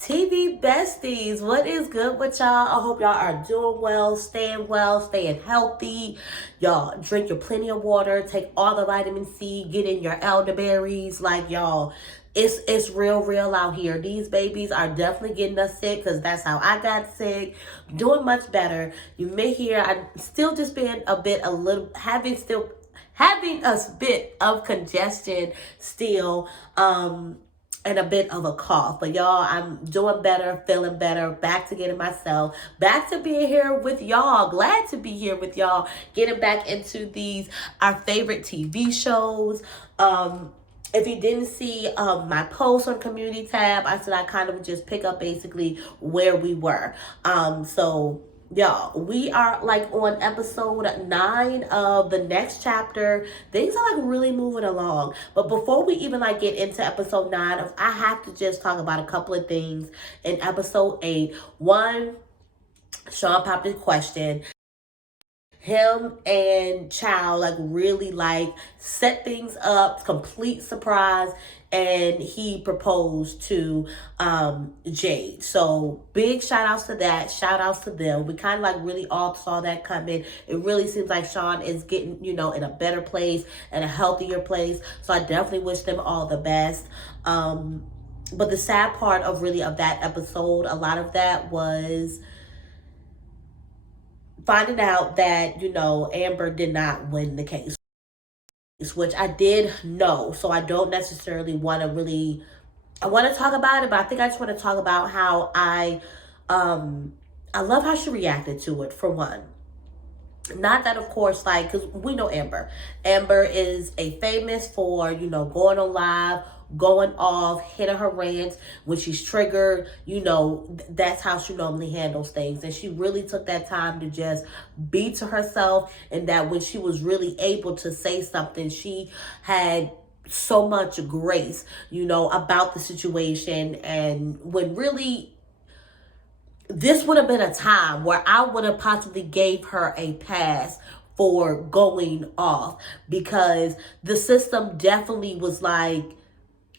TV besties, what is good with y'all? I hope y'all are doing well, staying healthy. Y'all drink your plenty of water, take all the vitamin C, get in your elderberries. Like, y'all, it's real out here. These babies are definitely getting us sick, because that's how I got sick. Doing much better. You may hear I'm still just being having a bit of congestion still. And a bit of a cough. But y'all, I'm doing better, feeling better, back to getting myself, back to being here with y'all. Glad to be here with y'all, getting back into our favorite TV shows. If you didn't see my post on community tab, I said I kind of just pick up basically where we were. So y'all, we are like on episode 9 of the next chapter. Things are like really moving along. But before we even like get into episode 9, I have to just talk about a couple of things in episode 8. One, Sean popped his question. Him and Chow like really like set things up, complete surprise, and he proposed to Jade. So big shout outs to that, shout outs to them. We kind of like really all saw that coming. It really seems like Sean is getting, in a better place and a healthier place. So I definitely wish them all the best. But the sad part of that episode, a lot of that was finding out that, Amber did not win the case, which I did know. So I don't necessarily want to I want to talk about it, but I think I just want to talk about how I love how she reacted to it, for one. Not that, of course, like, because we know Amber. Amber is famous for, going on live, going off, hitting her rants when she's triggered. That's how she normally handles things. And she really took that time to just be to herself. And that when she was really able to say something, she had so much grace, about the situation. And when really, this would have been a time where I would have possibly gave her a pass for going off, because the system definitely was like,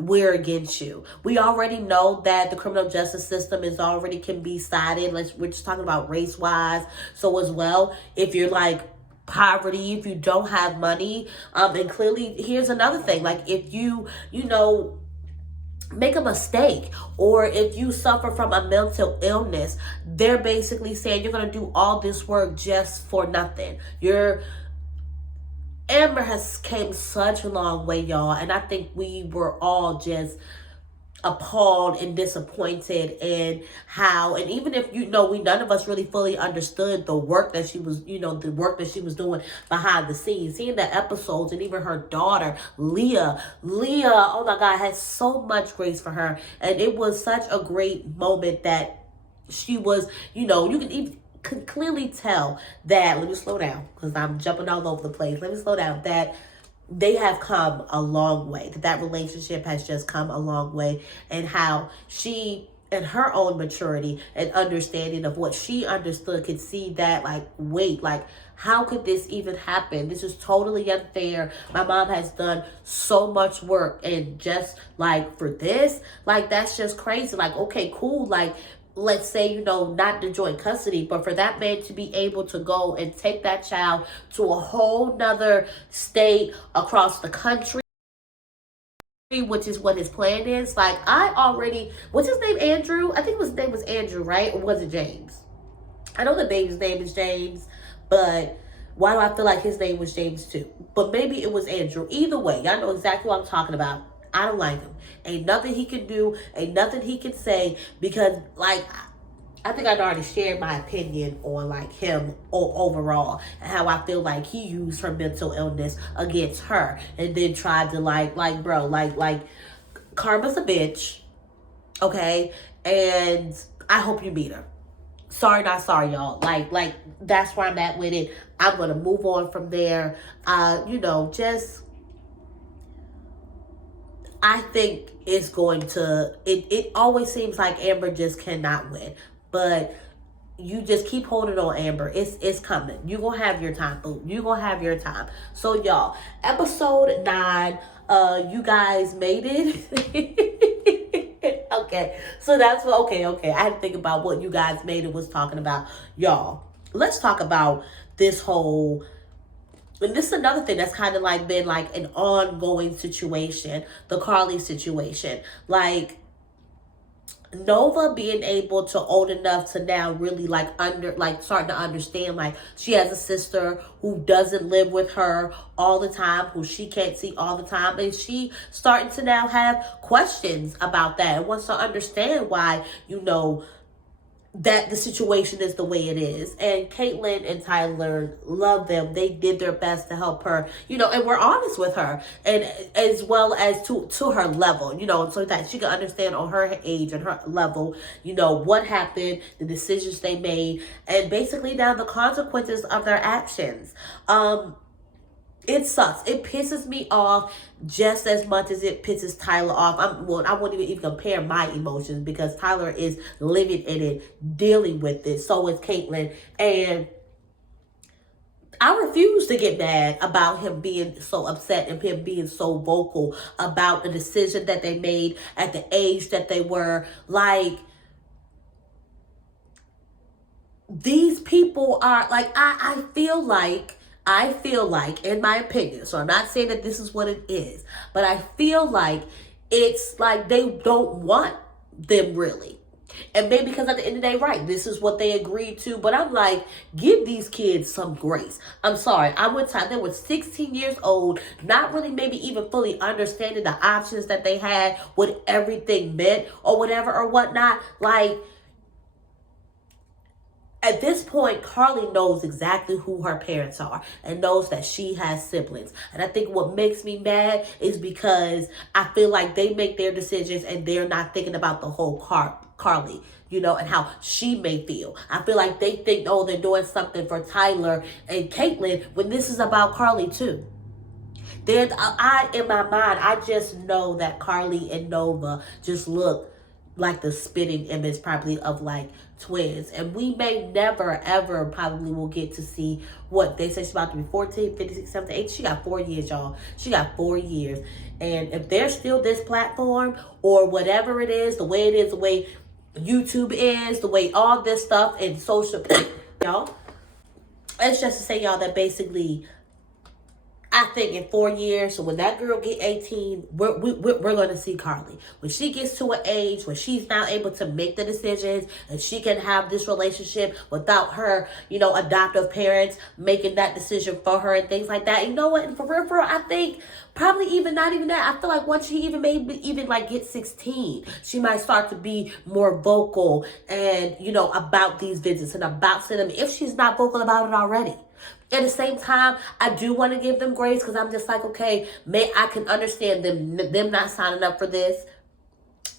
we're against you. We already know that the criminal justice system can be sided. We're just talking about race wise. So as well, if you're like poverty, if you don't have money, and clearly here's another thing, like if you make a mistake, or if you suffer from a mental illness, they're basically saying you're going to do all this work just for nothing. Amber has came such a long way, y'all, and I think we were all just appalled and disappointed in how, and even if none of us really fully understood the work that she was, the work that she was doing behind the scenes, seeing the episodes, and even her daughter Leah, oh my God, had so much grace for her. And it was such a great moment that she was, you could clearly tell that, let me slow down because I'm jumping all over the place, let me slow down, that they have come a long way, that relationship has just come a long way, and how she, and her own maturity and understanding of what she understood, could see that, like, wait, like, how could this even happen? This is totally unfair. My mom has done so much work, and just like for this, like, that's just crazy. Like, okay, cool, like, let's say, not the joint custody, but for that man to be able to go and take that child to a whole nother state across the country, which is what his plan is. Like, what's his name, Andrew? I think his name was Andrew, right? Or was it James? I know the baby's name is James, but why do I feel like his name was James too? But maybe it was Andrew. Either way, y'all know exactly what I'm talking about. I don't like him. Ain't nothing he can do. Ain't nothing he can say, because, like, I think I'd already shared my opinion on, like, him overall, and how I feel like he used her mental illness against her, and then tried to like bro, like karma's a bitch, okay? And I hope you meet her. Sorry, not sorry, y'all. Like that's where I'm at with it. I'm gonna move on from there. Just, I think it's going to, it always seems like Amber just cannot win. But you just keep holding on, Amber. It's coming. You're going to have your time, boo. You're going to have your time. So, y'all, episode 9, you guys made it. Okay, so that's what, okay. I had to think about what you guys made and was talking about. Y'all, let's talk about this whole, and this is another thing that's kind of like been like an ongoing situation, the Carly situation. Like, Nova being able to old enough to now really starting to understand, like, she has a sister who doesn't live with her all the time, who she can't see all the time, and she starting to now have questions about that and wants to understand why, that the situation is the way it is. And Catelyn and Tyler, love them. They did their best to help her, and we're honest with her, and as well as to her level, so that she can understand on her age and her level, what happened, the decisions they made, and basically now the consequences of their actions. It sucks. It pisses me off just as much as it pisses Tyler off. I won't even compare my emotions because Tyler is living in it, dealing with it. So is Catelyn. And I refuse to get mad about him being so upset and him being so vocal about the decision that they made at the age that they were. Like, these people are like, I feel like, in my opinion, so I'm not saying that this is what it is, but I feel like it's like they don't want them really. And maybe because at the end of the day, right, this is what they agreed to. But I'm like, give these kids some grace. I'm sorry. They were 16 years old, not really maybe even fully understanding the options that they had, what everything meant or whatever or whatnot. Like, at this point, Carly knows exactly who her parents are and knows that she has siblings. And I think what makes me mad is because I feel like they make their decisions and they're not thinking about the whole Carly, and how she may feel. I feel like they think, oh, they're doing something for Tyler and Catelyn when this is about Carly too. In my mind, I just know that Carly and Nova just look like the spitting image probably of like twins, and we may never ever probably will get to see what they say. She's about to be 14, 15, 17, 18. She got 4 years, y'all. She got 4 years. And if there's still this platform or whatever it is, the way it is, the way YouTube is, the way all this stuff and social, y'all, it's just to say, y'all, that basically I think in 4 years, so when that girl get 18, we're going to see Carly. When she gets to an age where she's now able to make the decisions and she can have this relationship without her, adoptive parents making that decision for her and things like that. You know what? And for real, I think probably even not even that. I feel like once she even like get 16, she might start to be more vocal and, about these visits and about sending them if she's not vocal about it already. At the same time, I do want to give them grace because I'm just like, okay, I can understand them not signing up for this.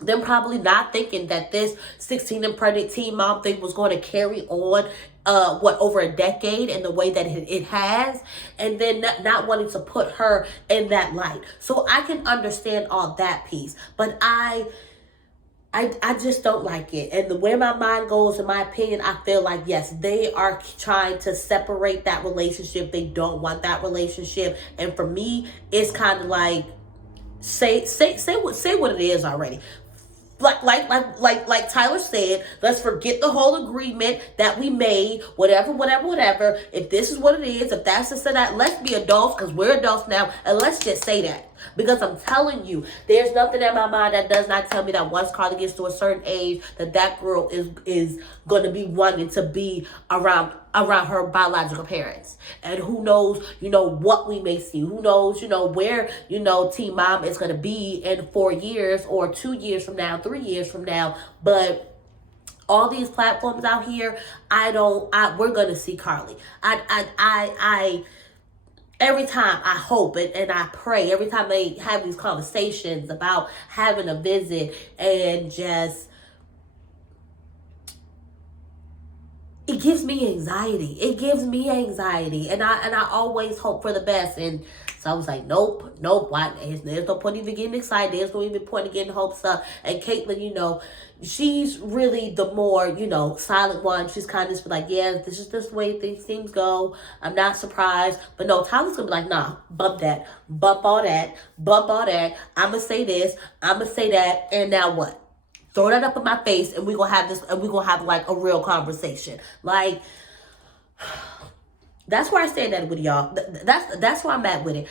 Them probably not thinking that this 16 and pregnant teen mom thing was going to carry on over a decade in the way that it has, and then not wanting to put her in that light. So I can understand all that piece, but I just don't like it. And the way my mind goes, in my opinion, I feel like, yes, they are trying to separate that relationship. They don't want that relationship. And for me, it's kind of like, say what it is already. Like Tyler said, let's forget the whole agreement that we made, whatever. If this is what it is, if that's this and that, let's be adults because we're adults now, and let's just say that. Because I'm telling you, there's nothing in my mind that does not tell me that once Carly gets to a certain age, that girl is going to be wanting to be around her biological parents. And who knows, what we may see. Who knows, where, Teen Mom is going to be in 4 years or 2 years from now, 3 years from now. But all these platforms out here, we're going to see Carly. Every time I hope and I pray, every time they have these conversations about having a visit, and just, it gives me anxiety. And I always hope for the best. And so I was like, nope. Why? There's no point even getting excited. There's no even point in getting hopes up. And Catelyn, she's really the more, silent one. She's kind of just like, yeah, this is just the way things go. I'm not surprised. But no, Tyler's going to be like, nah, bump that. Bump all that. I'm going to say this. I'm going to say that. And now what? throw that up in my face, and we're gonna have this, and we're gonna have like a real conversation. Like, that's where I stand at with y'all. That's where I'm at with it.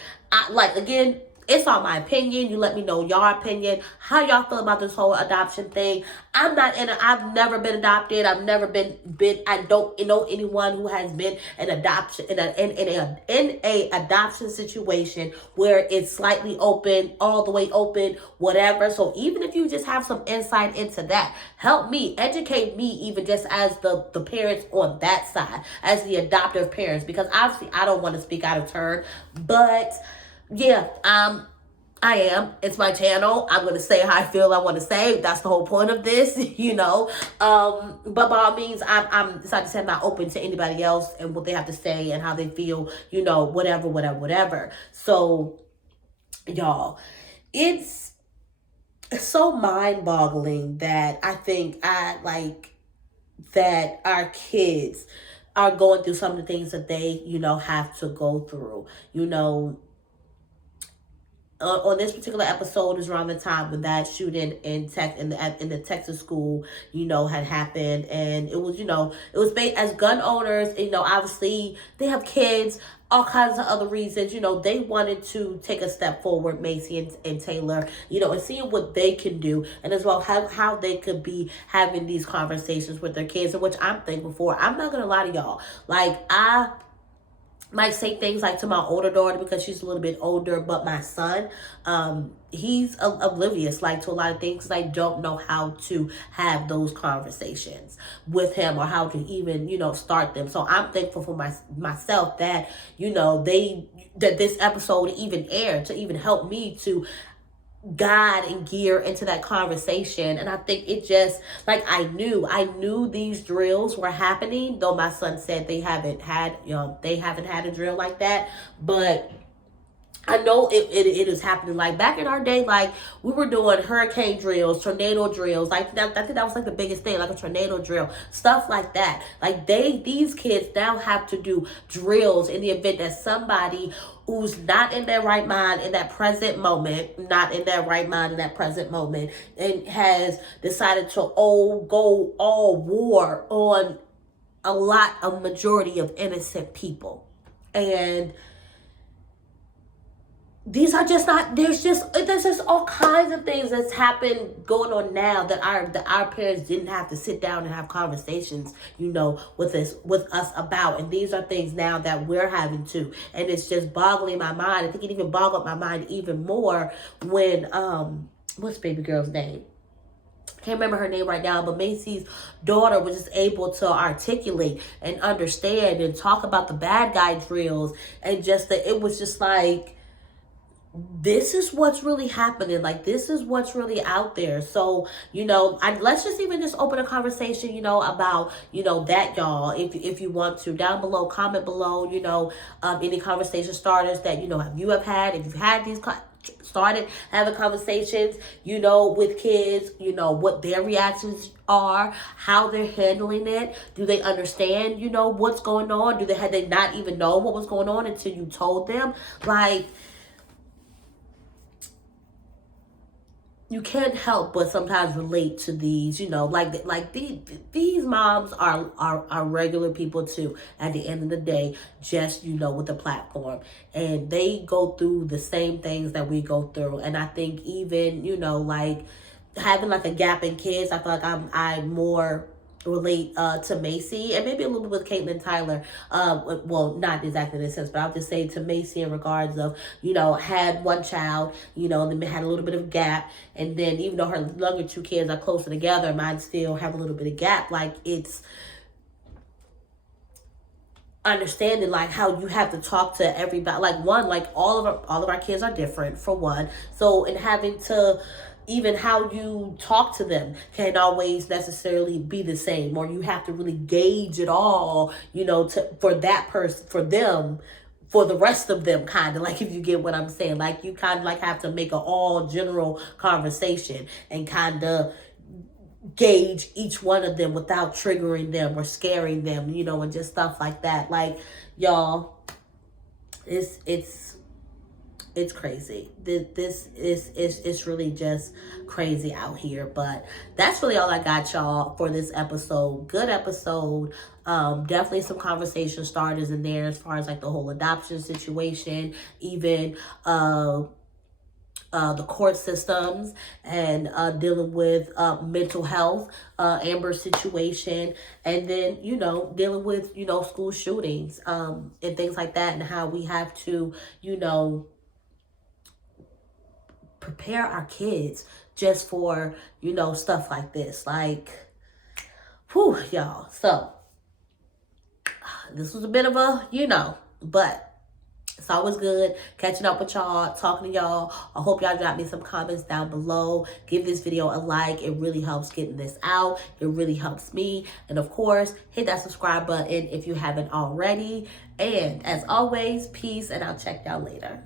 Like, again, it's all my opinion. You let me know your opinion. How y'all feel about this whole adoption thing? I've never been adopted. I've never been. I don't know anyone who has been an adoption in a adoption situation where it's slightly open, all the way open, whatever. So even if you just have some insight into that, help me, educate me, even just as the parents on that side, as the adoptive parents, because obviously I don't want to speak out of turn, but yeah, I am. It's my channel. I'm going to say how I feel I want to say. That's the whole point of this, you know. But by all means, I'm decided to say I'm not open to anybody else and what they have to say and how they feel, you know, whatever. So, y'all, it's so mind-boggling that I think that our kids are going through some of the things that they, you know, have to go through, you know. On this particular episode is around the time when that shooting in the Texas school, you know, had happened, and it was, you know, it was made as gun owners, you know, obviously they have kids, all kinds of other reasons, you know, they wanted to take a step forward, Macy and Taylor, you know, and seeing what they can do, and as well how they could be having these conversations with their kids, and which I'm thankful for. I'm not gonna lie to y'all, like, I might say things like to my older daughter because she's a little bit older, but my son, he's oblivious, like, to a lot of things, because I don't know how to have those conversations with him or how to even, you know, start them. So I'm thankful for myself that, you know, that this episode even aired to even help me to guide and gear into that conversation. And I think it just, like, I knew these drills were happening, though my son said they haven't had a drill like that, but I know it is happening. Like, back in our day, like, we were doing hurricane drills, tornado drills. Like, I think that was like the biggest thing, like a tornado drill, stuff like that. Like, these kids now have to do drills in the event that somebody who's not in their right mind in that present moment, and has decided to go all war on a majority of innocent people. And these are just not, there's just all kinds of things that's happened going on now that our parents didn't have to sit down and have conversations, you know, with us about. And these are things now that we're having to, and it's just boggling my mind. I think it even boggled my mind even more when, what's baby girl's name? Can't remember her name right now, but Macy's daughter was just able to articulate and understand and talk about the bad guy drills, and just that it was just like, this is what's really happening. Like, this is what's really out there. So, you know, let's just even just open a conversation, you know, about, you know, that, y'all, if you want to, down below, comment below, you know, any conversation starters that, you know, if you've had these started having conversations, you know, with kids, you know, what their reactions are, how they're handling it. Do they understand, you know, what's going on? Had they not even know what was going on until you told them? Like, you can't help but sometimes relate to these, you know, like these moms are regular people too, at the end of the day, just, you know, with the platform, and they go through the same things that we go through. And I think even, you know, like, having like a gap in kids, I feel like I more relate to Macy, and maybe a little bit with Catelyn and Tyler, well, not exactly in a sense, but I'll just say to Macy in regards of, you know, had one child, you know, and then had a little bit of gap, and then even though her younger two kids are closer together, mine still have a little bit of gap. Like, it's understanding, like, how you have to talk to everybody, like, one, like, all of our kids are different, for one, so, and having to, even how you talk to them can't always necessarily be the same, or you have to really gauge it all, you know, for that person, for them, for the rest of them, kind of, like, if you get what I'm saying. Like, you kind of like have to make an all general conversation and kind of gauge each one of them without triggering them or scaring them, you know, and just stuff like that. Like, y'all, it's It's crazy. This is it's really just crazy out here. But that's really all I got, y'all, for this episode. Good episode. Definitely some conversation starters in there as far as like the whole adoption situation, even the court systems, and dealing with mental health, Amber's situation, and then, dealing with, school shootings, and things like that, and how we have to, prepare our kids just for, stuff like this. Like, whew, y'all. So, this was a bit of a, but it's always good catching up with y'all, talking to y'all. I hope y'all drop me some comments down below. Give this video a like. It really helps getting this out. It really helps me. And of course, hit that subscribe button if you haven't already. And as always, peace, and I'll check y'all later.